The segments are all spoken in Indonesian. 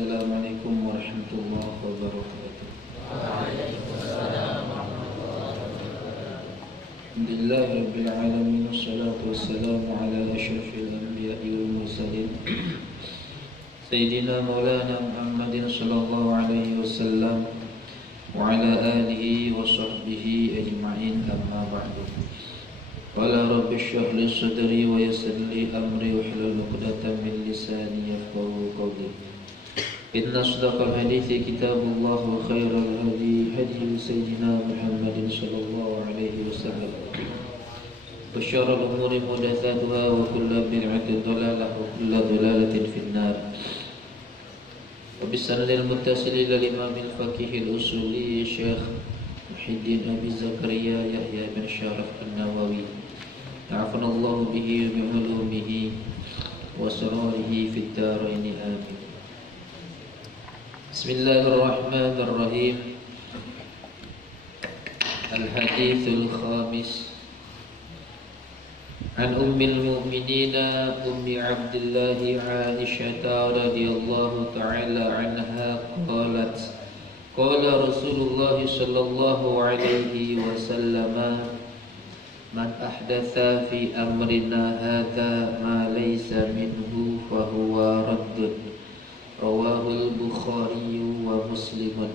Assalamualaikum warahmatullahi wabarakatuh. Waalaikumsalam warahmatullahi wabarakatuh. Alhamdulillahirabbil alamin wassalatu wassalamu ala asyrafil anbiya'i wal mursalin Sayyidina Maulana Muhammadin sallallahu alaihi wasallam wa ala alihi wa sahbihi ajma'in, amma ba'du. Qala rabbi shrah li sadri wa yassir li amri wahlul 'uqdatam min lisani yafqahu qawli. Inna asdaqal hadithi kitabullah wa khairal hadi hadi sayyidina Muhammadin sallallahu alaihi wasallam. Wa syarrul umuri muhdatsatuha wa kullu bid'atin dhalalah wa kullu dhalalatin fin-nar. Wa bisanadil muttasil ila al-imam al-faqih al-usuli Syekh Muhyiddin Abi Zakaria Yahya bin Syaraf An-Nawawi. Ta'afanallahu bihi wa bi'ulumihi wa sararihi fid darain, amin. Bismillahirrahmanirrahim. Al-hadithul khamis an ummil mu'minina ummi Abdillah Aisyah radhiyallahu ta'ala anha qalat qala Rasulullah sallallahu alaihi wasallam man ahdatha fi amrina hadha ma laysa minhu fa huwa raddun. Rawahul Bukhari wa Muslimun.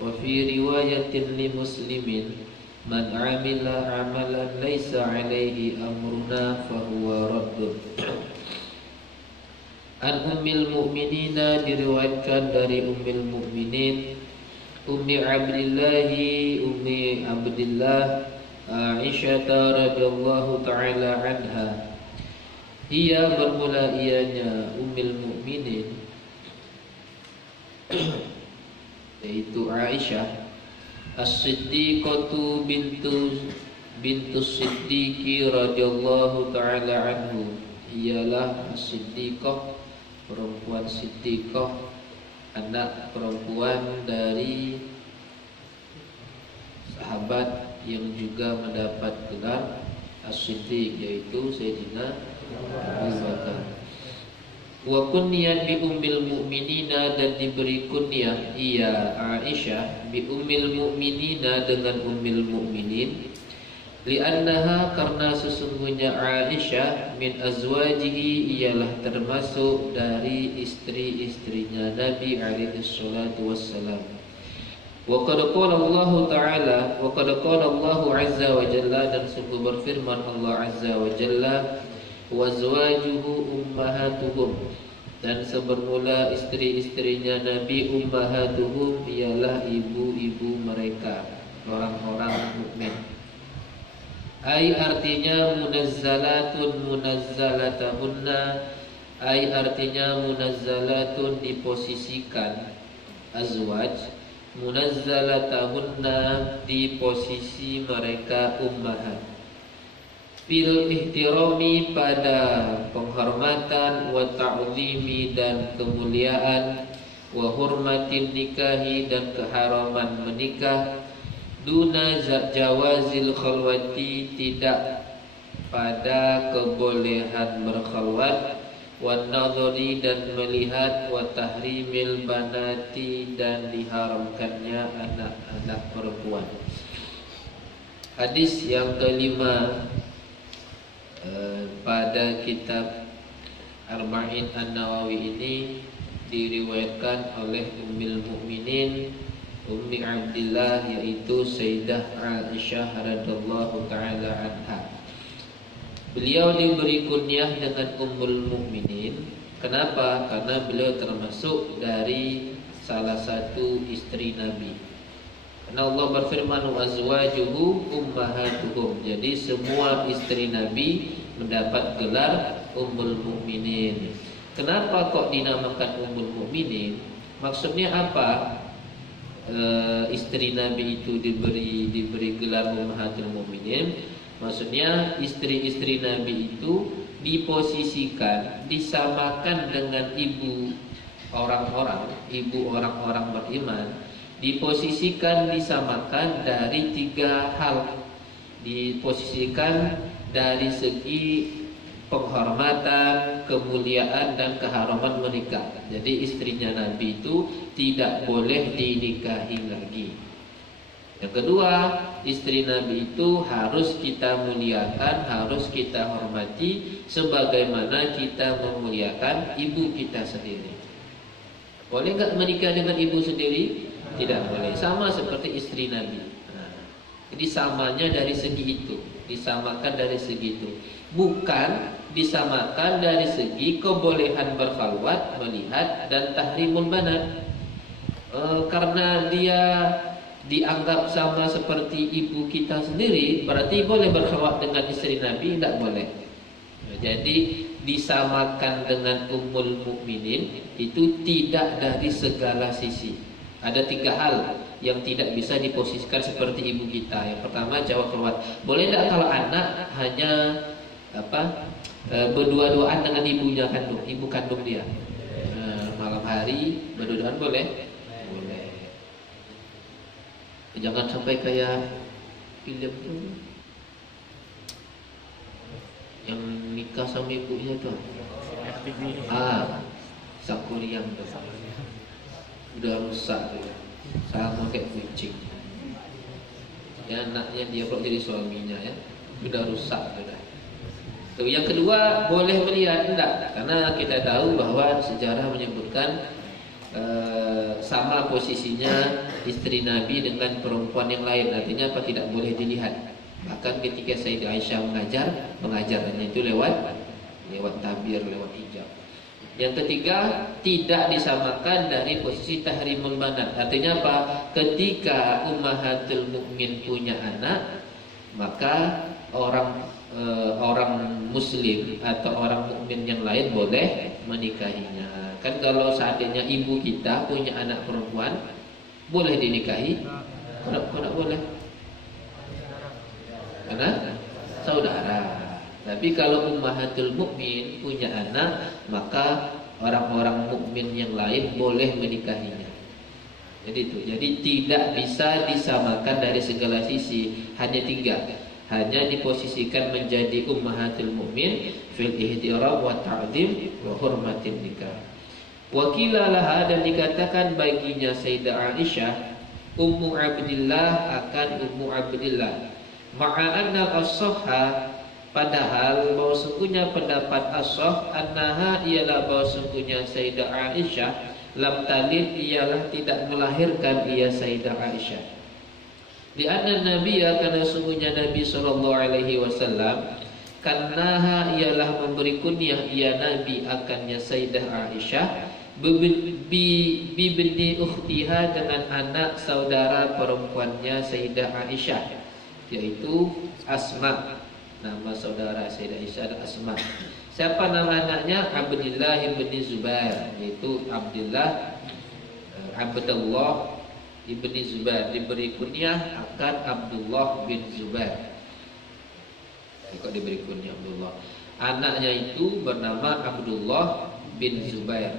Wa fi riwayatin li Muslimin man amila amalan laysa alaihi amruna fa huwa raddun. An ummil mu'minina, diriwayatkan dari ummil mu'minin Ummi Abdillah Aisyah radhiyallahu ta'ala anha. Ia bermula ianya ummil mu'minin yaitu Aisyah As-Siddiqatu bintu Siddiqi radhiyallahu ta'ala anhu. Ialah As-Siddiqah, perempuan Siddiqah, anak perempuan dari sahabat yang juga mendapat gelar As-Siddiq, yaitu Sayyidina Abu Bakar. Wa kunyat bi ummil mu'minina, dan diberi kunyah ia Aisyah bi ummil mu'minina, dengan ummil mu'minin, li'annaha, karena sesungguhnya Aisyah min azwajihi, ialah termasuk dari istri-istrinya Nabi alaihi salatu wassalam. Wa qad qala Allah ta'ala, wa qad qala Allah azza wa jalla, dan sungguh berfirman Allah azza wa jalla, wa azwajuhu ummahatuhum, dan sebermula istri-istrinya Nabi ummahatuhum, ialah ibu-ibu mereka, orang-orang mukmin. Ai artinya munazzalatun munazzalatahunna, ai artinya munazzalatun diposisikan, azwaj munazzalatahunna di posisi mereka ummahat. Fil ihtirami, pada penghormatan, wa ta'zimi, dan kemuliaan, wa hurmatin nikahi, dan keharaman menikah, duna jawazil khalwati, tidak pada kebolehan berkhalwat, wa nadhari, dan melihat, wa tahrimil banati, dan diharamkannya anak-anak perempuan. Hadis yang kelima pada kitab Arba'in An-Nawawi ini diriwayatkan oleh ummil mu'minin Ummi Abdillah, yaitu Sayyidah Aisyah radhiyallahu ta'ala anha. Beliau diberi kunyah dengan ummul mu'minin. Kenapa? Karena beliau termasuk dari salah satu istri Nabi. Karena Allah berfirman wa azwajuhu ummahatuhum. Jadi semua istri Nabi mendapat gelar ummul mukminin. Kenapa kok dinamakan ummul mukminin? Maksudnya apa? Istri Nabi itu diberi gelar ummahatul mukminin. Maksudnya istri-istri Nabi itu diposisikan, disamakan dengan ibu orang-orang beriman, diposisikan, disamakan dari tiga hal. Diposisikan dari segi penghormatan, kemuliaan dan keharaman menikah. Jadi istrinya Nabi itu tidak boleh dinikahi lagi. Yang kedua, istri Nabi itu harus kita muliakan, harus kita hormati sebagaimana kita memuliakan ibu kita sendiri. Boleh nggak menikah dengan ibu sendiri? Tidak boleh. Sama seperti istri Nabi. Jadi samanya dari segi itu, disamakan dari segi itu. Bukan disamakan dari segi kebolehan berkhalwat, melihat dan tahrimul banat. Karena dia dianggap sama seperti ibu kita sendiri, berarti boleh berkhalwat dengan istri Nabi? Tidak boleh. Jadi disamakan dengan ummul mukminin itu tidak dari segala sisi. Ada 3 hal yang tidak bisa diposisikan seperti ibu kita. Yang pertama, jawab keluar. Boleh tidak kalau anak hanya berdua-duaan dengan ibunya kandung, ibu kandung dia. Malam hari berdua-duaan boleh? Boleh. Jangan sampai kayak film tuh yang nikah sama ibunya tuh. Sakuriang tuh. Udah rusak tuh. Sama kayak kucing. Ya anaknya dia kok jadi suaminya ya. Udah rusak sudah. Yang kedua, boleh melihat enggak? Karena kita tahu bahwa sejarah menyebutkan sama posisinya istri Nabi dengan perempuan yang lain. Artinya apa? Tidak boleh dilihat. Bahkan ketika Sayyidah Aisyah mengajarnya itu lewat tabir, lewat hijab. Yang ketiga, tidak disamakan dari posisi tahrimul banat. Artinya apa? Ketika ummahatul mukmin punya anak, maka orang muslim atau orang mukmin yang lain boleh menikahinya. Kan kalau seandainya ibu kita punya anak perempuan, boleh dinikahi? Tidak boleh. Karena saudara. Tapi kalau ummahatul mukmin punya anak, maka orang-orang mukmin yang lain boleh menikahinya. Jadi itu. Jadi tidak bisa disamakan dari segala sisi. Hanya 3. Hanya diposisikan menjadi ummahatul mukmin fil ihtiram wa ta'zim wa hurmatin nikah. Wakila laha, dan dikatakan baginya Sayyidah Aisyah, Ummu Abdillah akan Ummu Abdillah. Ma'anna as-sahha, padahal bahwa sungguhnya pendapat as-sah annaha ialah bahwa sungguhnya Sayyidah Aisyah lam talid, ialah tidak melahirkan ia Sayyidah Aisyah. Di anna Nabiya, karena sungguhnya Nabi SAW karena ialah memberi kunyah ia Nabi akannya Sayyidah Aisyah bibni ukhtiha, dengan anak saudara perempuannya Sayyidah Aisyah, yaitu Asma. Nama saudara Sayyidah Aisyah adalah Asma. Siapa nama anaknya? Abdullah bin Zubair, yaitu Abdullah ibni Zubair, diberi kunyah akan Abdullah bin Zubair. Kok diberi kunyah Abdullah? Anaknya itu bernama Abdullah bin Zubair.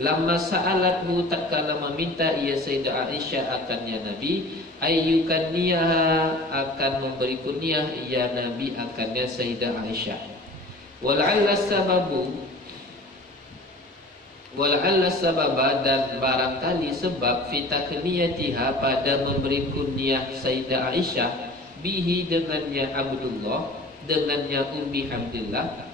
Lama sa'alathu, tatkala meminta ia Sayyidah Aisyah akannya Nabi, ayyukanniyaha, akan memberi kunyah ia Nabi akannya Sayyidah Aisyah. Wala'alla sababa, dan barangkali sebab fitakniyatiha, pada memberi kunyah Sayyidah Aisyah bihi, dengannya Abdullah, dengannya Ummi Abdillah,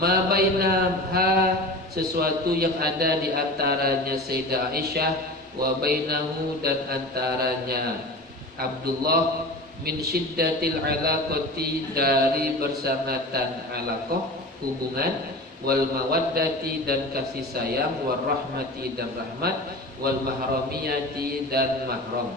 ma bainaha, sesuatu yang ada di antaranya Sayyidah Aisyah, wa bainahu, dan antaranya Abdullah, min syiddatil alaqati, dari bersangatan alaqah, hubungan, wal mawaddati, dan kasih sayang, wal rahmati, dan rahmat, wal mahramiyati, dan mahram,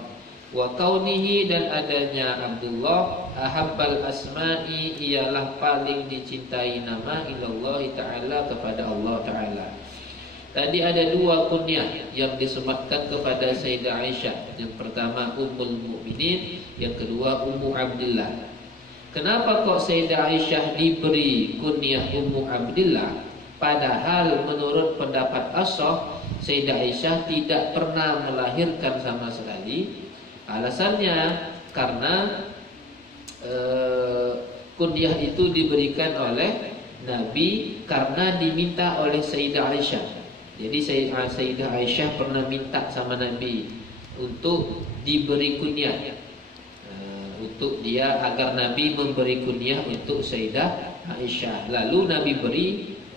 wa kaunihi, dan adanya Abdullah ahabbal asma'i, ialah paling dicintai nama ilallah ta'ala, kepada Allah ta'ala. Tadi ada 2 kunyah yang disematkan kepada Sayyidah Aisyah. Yang pertama Ummul Mukminin, yang kedua Ummu Abdillah. Kenapa kok Sayyidah Aisyah diberi kunyah Ummu Abdillah, padahal menurut pendapat as-sah Sayyidah Aisyah tidak pernah melahirkan sama sekali? Alasannya karena kunyah itu diberikan oleh Nabi karena diminta oleh Sayyidah Aisyah. Jadi Sayyidah Aisyah pernah minta sama Nabi untuk diberi kunyah, untuk dia agar Nabi memberi kunyah untuk Sayyidah Aisyah. Lalu Nabi beri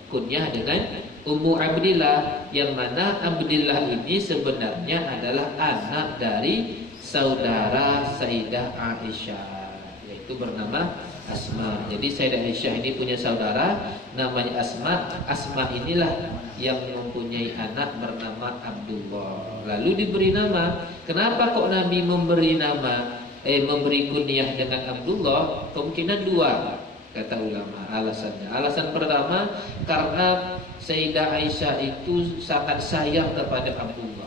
kunyah dengan Ummu Abdillah, yang mana Abdillah ini sebenarnya adalah anak dari saudara Sayyidah Aisyah, yaitu bernama Asma. Jadi Sayyidah Aisyah ini punya saudara namanya Asma. Asma inilah yang mempunyai anak bernama Abdullah. Lalu diberi nama. Kenapa kok Nabi memberi nama, memberi kunyah dengan Abdullah? Kemungkinan dua, kata ulama alasannya. Alasan pertama, karena Sayyidah Aisyah itu sangat sayang kepada Abdullah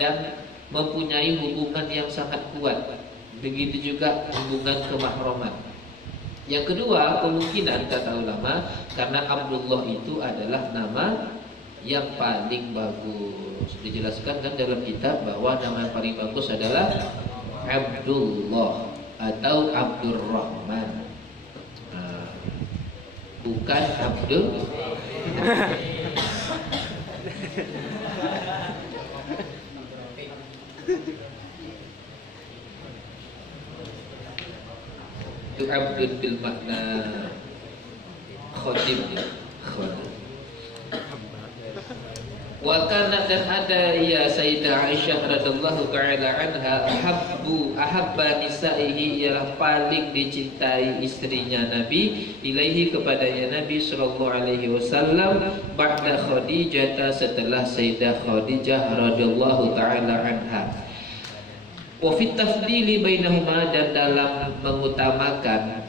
dan mempunyai hubungan yang sangat kuat. Begitu juga hubungan kemahraman. Yang kedua, kemungkinan kata ulama, karena Abdullah itu adalah nama yang paling bagus. Dijelaskan kan dalam kitab bahwa nama yang paling bagus adalah Abdullah atau Abdurrahman, bukan Abdul. Itu Abdul bil makna khadim, khadim. Wa kana, dan ada ya Sayyidah Aisyah radhiyallahu taala anha ahabba nisaihi, ialah paling dicintai istrinya Nabi, ilaihi kepadanya Nabi sallallahu alaihi wasallam, ba'da Khadijah, setelah Sayyidah Khadijah radhiyallahu taala anha. Wa fit tafdili bainahuma, dan dalam mengutamakan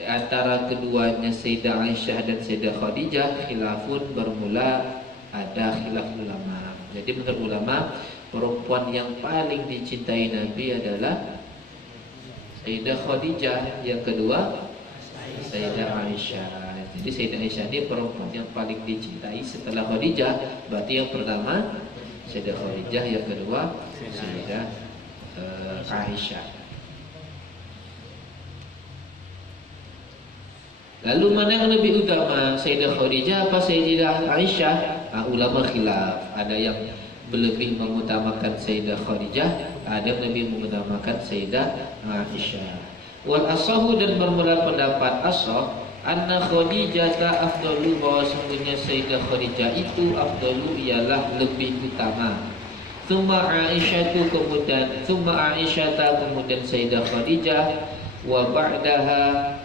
antara keduanya Sayyidah Aisyah dan Sayyidah Khadijah, khilafun, bermula ada khilaf ulama. Jadi menurut ulama, perempuan yang paling dicintai Nabi adalah Sayyidah Khadijah, yang kedua Sayyidah Aisyah. Jadi Sayyidah Aisyah ini perempuan yang paling dicintai setelah Khadijah. Berarti yang pertama Sayyidah Khadijah, yang kedua Sayyidah Aisyah. Lalu mana yang lebih utama, Sayyidah Khadijah apa Sayyidah Aisyah? Ulama khilaf. Ada yang lebih mengutamakan Sayyidah Khadijah, ada yang lebih mengutamakan Sayyidah Aisyah. Wal asahu, dan bermula pendapat asah, anna Khadijah afdalu, bahwa sesungguhnya Sayyidah Khadijah itu afdalu, ialah lebih utama. Tsumma Aisyah, kemudian Sayyidah Khadijah, wa ba'daha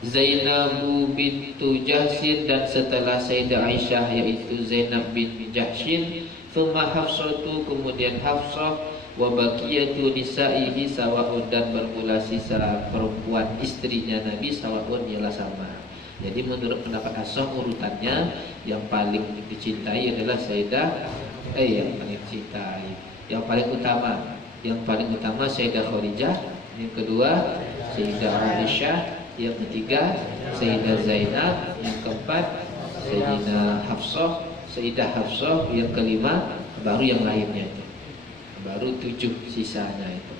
Zainabu bintu Jahsyin, dan setelah Sayyidah Aisyah yaitu Zainab bin Jahsyin, thumma Hafsatu, kemudian Hafsah, wa baqiyatu nisaihi sawa'un, dan bermula sisa perempuan istrinya Nabi sawa'un, ialah sama. Jadi menurut pendapat Hafsah, urutannya yang paling dicintai adalah yang paling dicintai, yang paling utama Sayyidah Khadijah, yang kedua Sayyidah Aisyah, yang ketiga Sayyidah Zainab, yang keempat Sayyidah Hafsah, yang kelima baru yang lainnya itu. Baru 7 sisanya itu.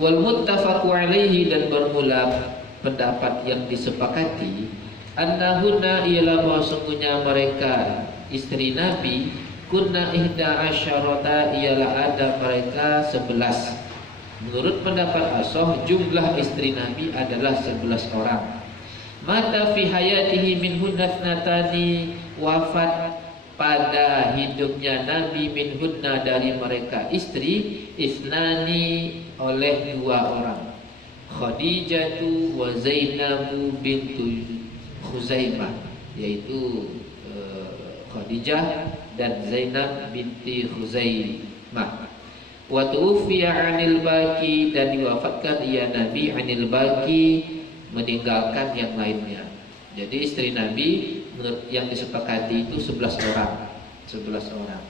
Wal muttafaqu alaihi, dan bermula pendapat yang disepakati, annahunna, ialah bahwa sungguhnya mereka istri Nabi, kunna ihda asyarata, ialah ada mereka 11. Menurut pendapat Asah, jumlah istri Nabi adalah 11 orang. Mata fi hayatihi minhunna thnatani, wafat pada hidupnya Nabi minhunna, dari mereka istri, isnani, oleh 2 orang, Khadijatu wa Zainabu bintu Khuzaimah, yaitu Khadijah dan Zainab binti Khuzaimah. Wa tuwfiya 'anil baqi, dan diwafatkan ia Nabi 'anil baqi, meninggalkan yang lainnya. Jadi istri Nabi menurut yang disepakati itu 11 orang.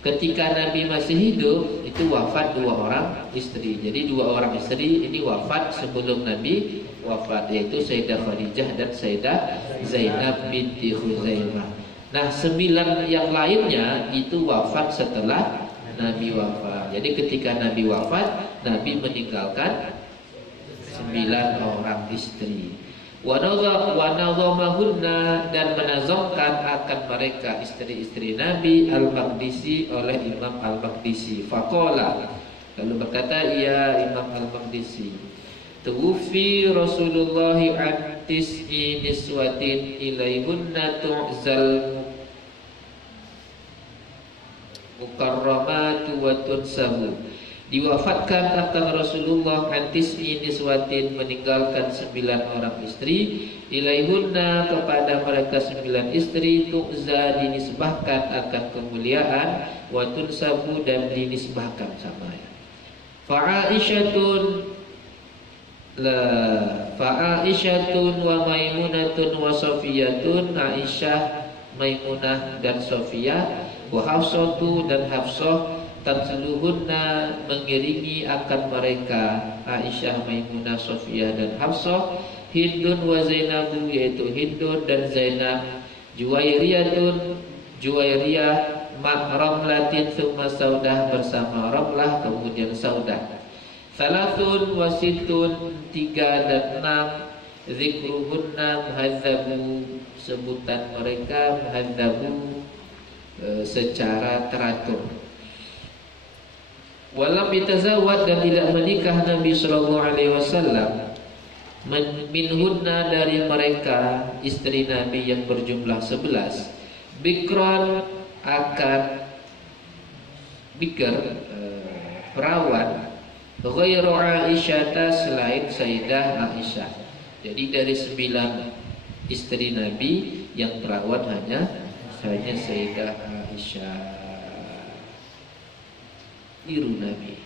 Ketika Nabi masih hidup itu wafat 2 orang istri. Jadi 2 orang istri ini wafat sebelum Nabi wafat, yaitu Sayyidah Khadijah dan Sayyidah Zainab binti Khuzaimah. Nah 9 yang lainnya itu wafat setelah Nabi wafat. Jadi ketika Nabi wafat, Nabi meninggalkan 9 orang istri. Wa nadhamahunna, dan menazamkan akan mereka istri-istri Nabi Al-Maqdisi oleh Imam Al-Maqdisi. Faqala, lalu berkata ia Imam Al-Maqdisi, tuwfi Rasulullah an tis'i niswatin ilaihunna tu'zal mukarramatu wa tunsabu. Diwafatkan akan Rasulullah antis'i niswatin, meninggalkan 9 orang istri, ilaihunna, kepada mereka 9 istri, tu'za, dinisbahkan akan kemuliaan, wa tunsabu, dan dinisbahkan sama ya. Fa'aisyatun wa maimunatun wa sofiyatun, Aisyah, Maimunah dan Sofiyah, wa Hafsatu, dan Hafsah, tansuluhunna, mengiringi akan mereka Aisyah, Maimunah, Sofiyah dan Hafsah, Hindun wa Zainabu, yaitu Hindun dan Zainab, Juwairiyatun, Juwairiyah, Ramlatin, thumma Saudah, bersama Ramlah kemudian Saudah, Thalathun wa Situn, 3 dan 6, Zikruhunna muhadzabu, sebutan mereka muhadzabu, secara teratur. Walam yatazawwad, dan tidak menikah Nabi sallallahu alaihi wasallam, minhunna, dari mereka istri Nabi yang berjumlah 11, bikran, akan bikr, perawan, ghairu Aisyah, selain Sayyidah Aisyah. Jadi dari 9 istri Nabi yang perawan hanya Sayyidah Aisyah. Niru Nabi.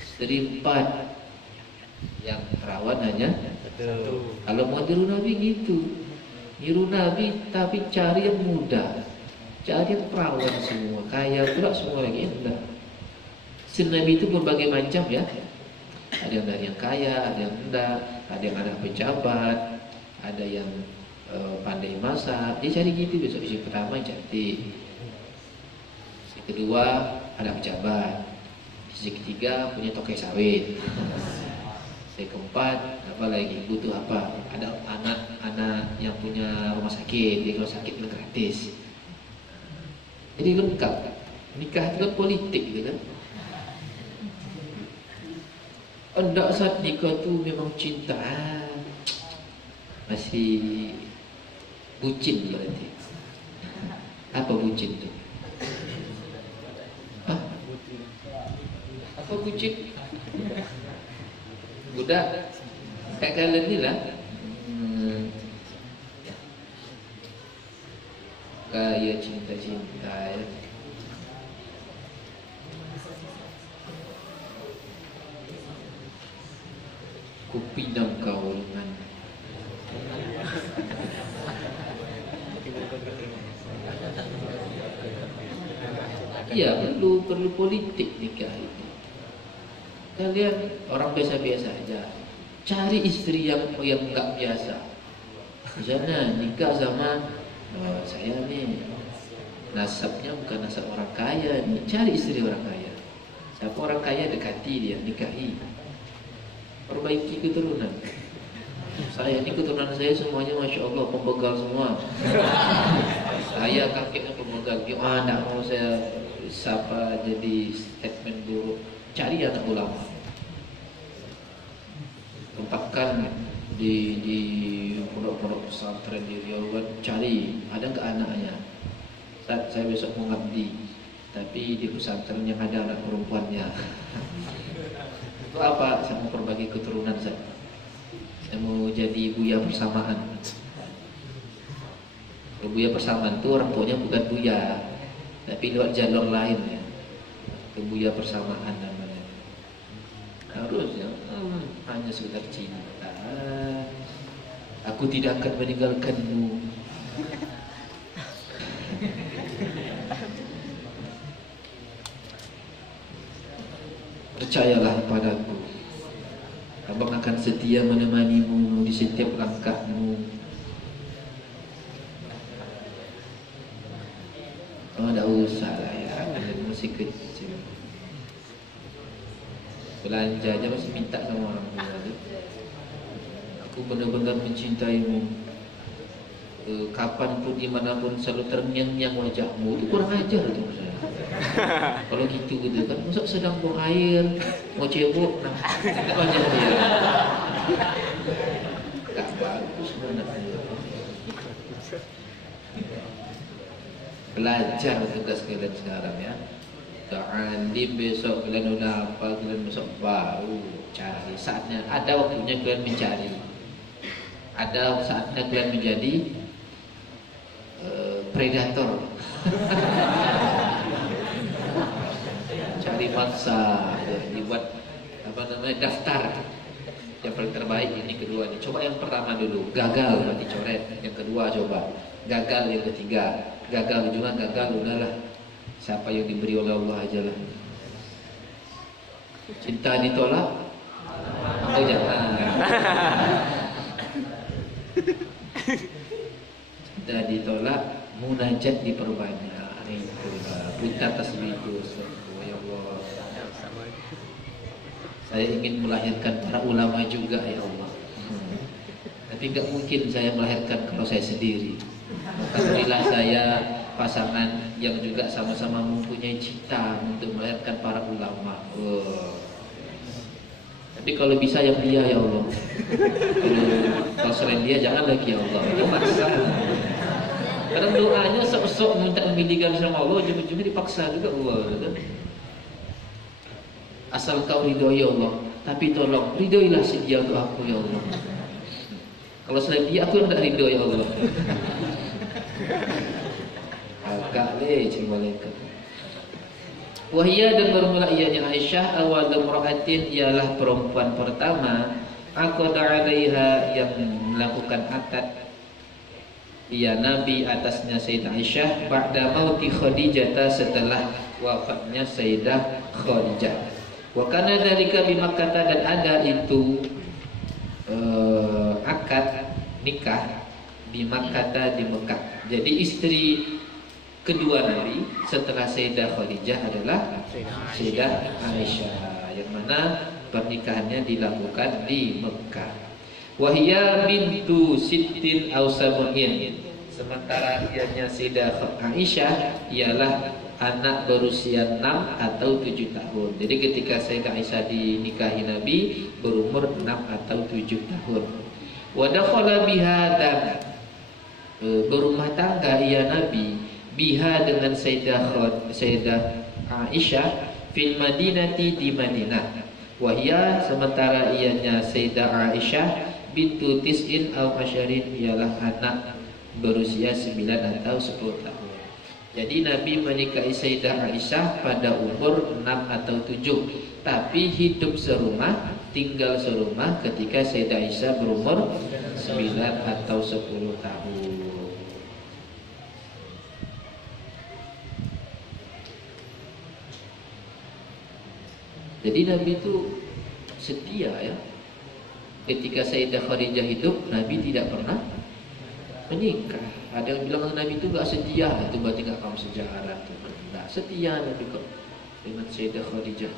Istri 4 yang perawan hanya 1. Kalau mau niru Nabi gitu, niru Nabi tapi cari yang muda, cari yang perawan semua, kaya pula semua lagi, enggak. Istri Nabi itu berbagai macam ya. Ada yang dari yang kaya, ada yang enggak, ada yang anak pejabat, ada yang pandai masak. Dia cari gitu. Besok istri pertama cantik, istri kedua ada pejabat, istri ketiga punya tokai sawit, istri keempat apa lagi, butuh apa, ada anak-anak yang punya rumah sakit, dia kalau sakit itu gratis. Jadi lengkap. Nikah itu kan politik gitu kan. Enggak, saat nikah tu memang cinta, masih bucin berarti. Apa bucin tu? Apa bucin? Budak kayak kalian ni lah, kayak cinta-cinta ya. Kupinang kau dengan iya, perlu politik nikah itu. Kalian orang biasa-biasa aja, cari istri yang enggak biasa. Misalnya nikah sama saya nih, nasabnya bukan nasab orang kaya nih, cari istri orang kaya. Siapa orang kaya, dekati dia, nikahi, perbaiki keturunan. Saya ini keturunan saya semuanya masya Allah pembegal semua. Saya kakeknya pembegal. Enggak mau saya siapa jadi statement buruk. Cari anak ulama, tempatkan di pondok-pondok pesantren di Riau, cari ada nggak anaknya. Saat saya besok mengabdi, tapi di pesantren yang ada anak perempuannya. Itu apa? Saya mau berbagi keturunan saya. Saya mau jadi buya persamaan. Kalau buya persamaan itu orang tuanya bukan buya, tapi lewat jalur lain ya. Buya persamaan namanya. Harusnya hanya sekedar cinta. Aku tidak akan meninggalkanmu. Percayalah padaku, abang akan setia menemanimu di setiap langkahmu. Oh, tidak usah lah ya, kalian masih kecil. belanja aja masih minta sama orang tua. Aku benar-benar mencintaimu. Kapanpun dimanapun selalu terngiang-ngiang wajahmu. Itu kurang ajar tuh saya. Kalau gitu kan, masa sedang buang air, mau cebok, nah, tak wajah dia. Tak bagus sebenarnya. Belajar tugas kalian sekarang ya. Ta'alim besok kalian udah apa, kalian besok baru cari. Saatnya, ada waktunya kalian mencari. Ada saatnya kalian menjadi predator. Cari mangsa, ya, dibuat apa namanya daftar. Yang paling terbaik ini kedua ini. Coba yang pertama dulu, gagal berarti coret. Yang kedua coba, gagal yang ketiga. Gagal juga gagal, udahlah. Siapa yang diberi oleh Allah aja lah. Cinta ditolak, oh jangan. Cinta ditolak, munajat diperbanyak. Putar tasbih itu, ya Allah. Saya ingin melahirkan para ulama juga ya Allah. Tapi nggak mungkin saya melahirkan kalau saya sendiri. Maka berilah saya pasangan yang juga sama-sama mempunyai cita untuk melahirkan para ulama. Tapi kalau bisa yang dia ya Allah. Kalau selain dia jangan lagi ya Allah. Itu paksa. Kadang doanya sok-sok minta memilihkan sama Allah, ujung-ujungnya dipaksa juga Allah. Asal kau ridho ya Allah, tapi tolong ridhoilah si dia untuk aku ya Allah. Kalau selain dia aku yang tidak ridho ya Allah. Agak leceh malaikat. Wahia dan bermula ianya Aisyah awal imra'atin ialah perempuan pertama aqada 'alaiha yang melakukan akad ia Nabi atasnya Sayyidah Aisyah ba'da mauti Khadijah setelah wafatnya Sayyidah Khadijah. Wa kana dzalika bi Makkah dan ada itu akad nikah di Makkah di Mekah. Jadi istri kedua Nabi setelah Sayyidah Khadijah adalah Sayyidah Aisyah yang mana pernikahannya dilakukan di Mekah. Wahia bintu sittin aw sab'in. Sementara ianya Sayyidah Aisyah ialah anak berusia 6 atau 7 tahun. Jadi ketika Sayyidah Aisyah dinikahi Nabi berumur 6 atau 7 tahun. Wa dakhala biha dan berumah tangga ia Nabi biha dengan Sayyidah Aisyah fil Madinati di Madinah. Wahia sementara ianya Sayyidah Aisyah bintu tis'in aw asyarin ialah anak berusia 9 atau 10 tahun. Jadi Nabi menikahi Sayyidah Aisyah pada umur 6 atau 7, tapi hidup serumah, tinggal serumah ketika Sayyidah Aisyah berumur 9 atau 10 tahun. Jadi Nabi itu setia ya. Ketika Sayyidah Khadijah hidup, Nabi tidak pernah menikah. Ada yang bilang Nabi itu gak setia, itu berarti gak paham sejarah. Tidak setia Nabi kok dengan Sayyidah Khadijah.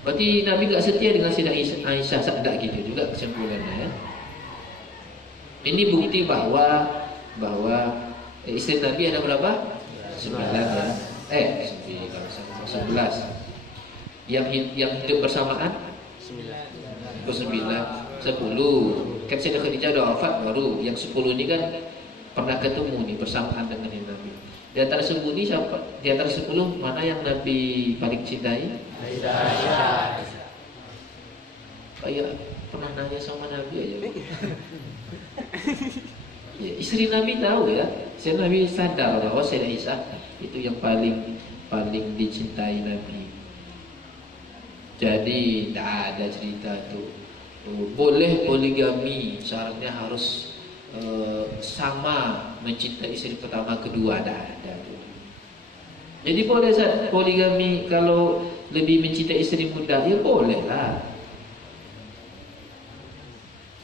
Berarti Nabi gak setia dengan Sayyidah Aisyah, tidak gitu juga kesimpulannya ya. Ini bukti bahwa istri Nabi ada berapa? 9 ya. 11. Yang hidup bersamaan 9, 10. Kan Sayyidah Khadijah udah wafat baru. Yang 10 ini kan pernah ketemu nih bersamaan dengan Nabi. Di antara 10 ini siapa? Di antara 10 mana yang Nabi paling cintai? Aisyah. Kayak pernah nanya sama Nabi aja. Ya, istri Nabi tahu ya. Sayyidah Nabi sadar bahwa Sayyidah Aisyah itu yang paling dicintai Nabi. Jadi tidak ada cerita tuh boleh poligami, syaratnya harus sama mencintai istri pertama kedua, tidak ada tuh. Jadi boleh poligami kalau lebih mencintai istri muda, ya boleh lah.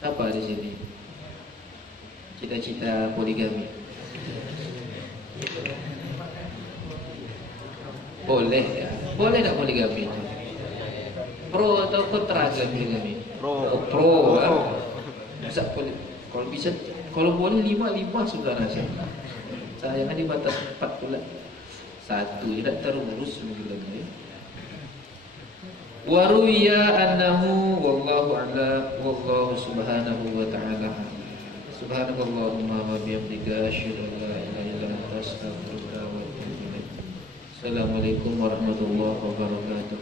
Apa di sini cita-cita poligami? Boleh ya, boleh tak poligami itu? Pro atau kontra dalam poligami? Pro. Pro lah. Kalau bisa, kalau boleh 5 sudah nasi. Sayangnya di batas 4 pula. 1 tidak terurus poligami. Waruya annahu wallahu a'lam wallahu subhanahu wa ta'ala. Subhanallahumma wa bihamdika asyhadu an la ilaha illa anta astaghfiruka wa atubu ilaik. Assalamualaikum warahmatullahi wabarakatuh.